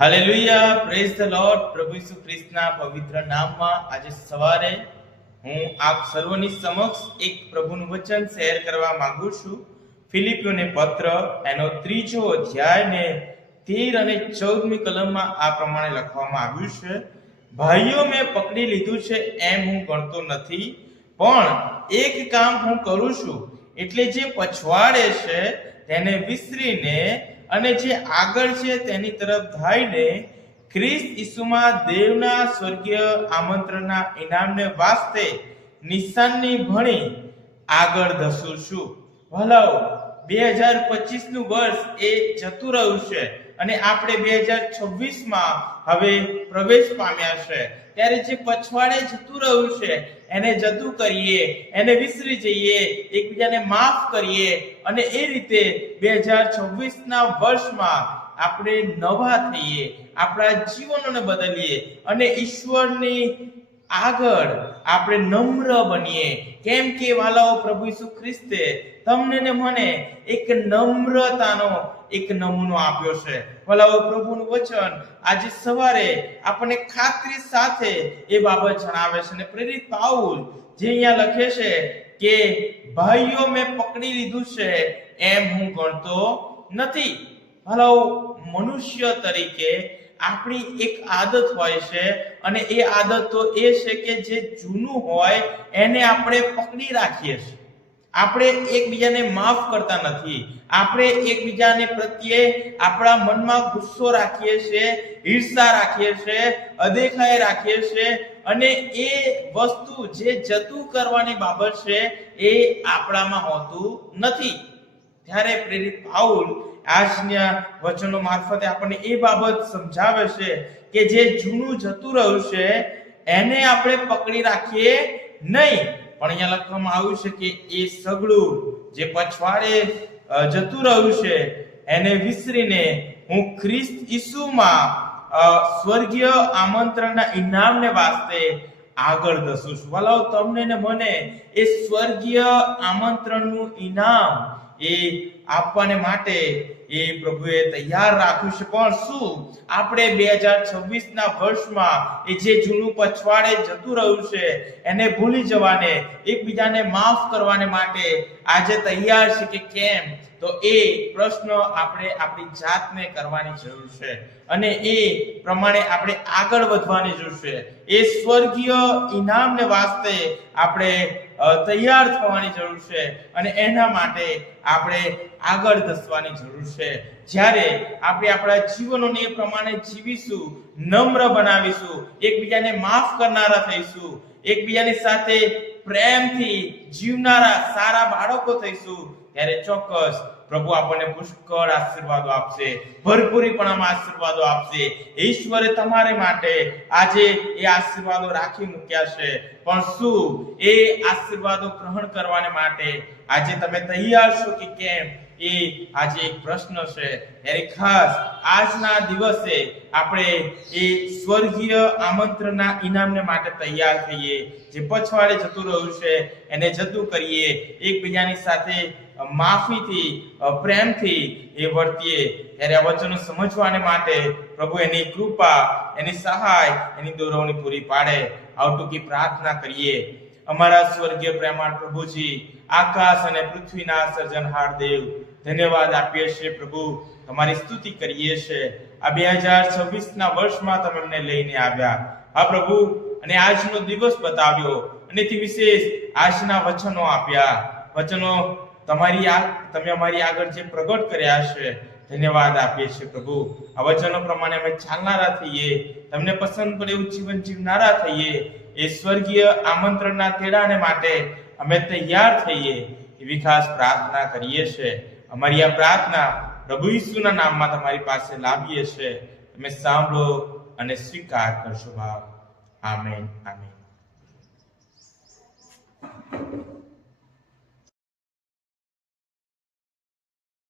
Hallelujah, praise the lord. પ્રભુ ઈસુ ખ્રિસ્તના પવિત્ર નામમાં આજે સવારે હું આપ સર્વની સમક્ષ એક પ્રભુનું વચન શેર કરવા માંગુ છું. ફિલિપીઓને પત્ર એનો 3 અધ્યાય ને 13 અને 14મી કલમમાં આ પ્રમાણે લખવામાં આવ્યું છે. ભાઈઓ, મેં પકડી લીધું છે એમ હું ગણતો નથી, પણ એક કામ હું કરું છું, એટલે જે પછવાડે છે તેને વિસરીને અને જે આગળ છે તેની તરફ ધાઈને ખ્રિસ્ત ઈસુમાં દેવના સ્વર્ગીય આમંત્રણના ઇનામને વાસ્તે નિશાનની ભણી આગળ ધસું છું. ભલાઓ, 2025 નું વર્ષ એ જતું રહ્યું છે અને આપણે 2026 હવે પ્રવેશ પામ્યા છે. ત્યારે જે પછવાડે જતું રહ્યું છે એને જતું કરીએ, એને વિસરી જઈએ, એકબીજાને માફ કરીએ અને એ રીતે 2026 વર્ષમાં આપણે નવા થઈએ, આપણા જીવનોને બદલીએ અને ઈશ્વરની આગળ આપણે નમ્ર બનીએ. કેમ કે વાલાઓ, પ્રભુ ઈસુ ખ્રિસ્તે તમને ને મને એક નમ્રતાનો એક નમૂનો આપ્યો છે. વાલાઓ, પ્રભુનું વચન આજે સવારે આપણને ખાતરી સાથે એ બાબત જણાવે છે. અને પ્રેરિત પાઉલ જે અહીંયા લખે છે કે ભાઈઓ, મેં પકડી લીધું છે એમ હું ગણતો નથી. વાલાઓ, મનુષ્ય તરીકે આપણી એક આદત હોય છે અને એ આદત તો એ છે કે જે જૂનું હોય એને આપણે પકડી રાખીએ છીએ. આપણે એકબીજાને માફ કરતા નથી. આપણે એકબીજાને પ્રત્યે આપણા મનમાં ગુસ્સો રાખીએ છીએ, ઈર્ષા રાખીએ છીએ, અદેખાઈ રાખીએ છીએ અને એ વસ્તુ જે જતું કરવાની બાબત છે એ આપણામાં હોતું નથી. ત્યારે પ્રેરિત પાઉલ આજના વચનો મારફતે આપણને એ બાબત સમજાવે છે કે જે જૂનું જતું રહ્યું છે એને આપણે પકડી રાખીએ નહીં, પણ અહીંયા લખવામાં આવ્યું છે કે એ સગળું જે પછવાડે જતું રહ્યું છે એને વિસરીને હું ખ્રિસ્ત ઈસુમાં સ્વર્ગીય આમંત્રણના ઇનામને વાસ્તે આગળ ધસું છું. વાલાઓ, તમને ને મને એ સ્વર્ગીય આમંત્રણનું ઇનામ એ આપવાને માટે એ પ્રભુએ તૈયાર રાખ્યું છે. પણ શું આપણે 2026 વર્ષમાં એ જે જૂનું પછવાડે જતું રહ્યું છે એને ભૂલી જવાને, એકબીજાને માફ કરવાને માટે આજે તૈયાર છે કે કેમ? તો એ પ્રશ્ન આપણે આપણી જાતને કરવાની જરૂર છે અને એ પ્રમાણે આપણે આગળ વધવાની જરૂર છે. એ સ્વર્ગીય ઇનામને વાસ્તે આપણે તૈયાર થવાની જરૂર છે અને એના માટે આપણે આગળ ધસવાની જરૂર છે. જ્યારે આપણે આપણા જીવનોને એ પ્રમાણે જીવીશું, નમ્ર બનાવીશું, એકબીજાને માફ કરનારા થઈશું, એકબીજાની સાથે પ્રેમથી જીવનારા સારા બાળકો થઈશું, ત્યારે ચોક્કસ પ્રભુ આપણને પુષ્કળ આશીર્વાદો આપશે, ભરપૂરીપણામાં આશીર્વાદો આપશે. ઈશ્વરે તમારે માટે આજે એ આશીર્વાદો રાખી મૂક્યા છે. પણ શું એ આશીર્વાદો ગ્રહણ કરવાને માટે આજે તમે તૈયાર છો કે કેમ? એ આજે એક પ્રશ્ન છે. ત્યારે ખાસ આજના દિવસે આપણે એ સ્વર્ગીય આમંત્રણના ઇનામને માટે તૈયાર થઈએ. જે પછવાડે જતું રહ્યું છે એને જતું કરીએ, એકબીજાની સાથે માફીથી, પ્રેમથી એ વર્તીએ. ત્યારે આ વચનો સમજવાને માટે પ્રભુ એની કૃપા, એની સહાય, એની દોરવણી પૂરી પાડે. આવટૂંકી પ્રાર્થના કરીએ. અમારા સ્વર્ગીય પ્રેમાળ પ્રભુજી, આકાશ અને પૃથ્વીના સર્જનહાર દેવ, ધન્યવાદ આપીએ છીએ પ્રભુ, તમારી સ્તુતિ કરીએ છીએ. આ 2026 વર્ષમાં તમે અમને લઈને આવ્યા. હા પ્રભુ, અને આજનો દિવસ બતાવ્યો અને તે વિશેષ આજના વચનો આપ્યા. વચનો તમે અમારી આગળ જે પ્રગટ કર્યા છે, ધન્યવાદ આપીએ છીએ પ્રભુ. આ વચનો પ્રમાણે અમે ચાલનારા થઈએ, તમને પસંદ પડે એવું જીવન જીવનારા થઈએ. એ સ્વર્ગીય આમંત્રણના તેડાને માટે અમે તૈયાર થઈએ એવી ખાસ પ્રાર્થના કરીએ છીએ. અમારી આ પ્રાર્થના પ્રભુ ઈસુના નામમાં તમારી પાસે લાવીએ છીએ. તમે સાંભળો અને સ્વીકાર કરશો બાપ. Amen, amen.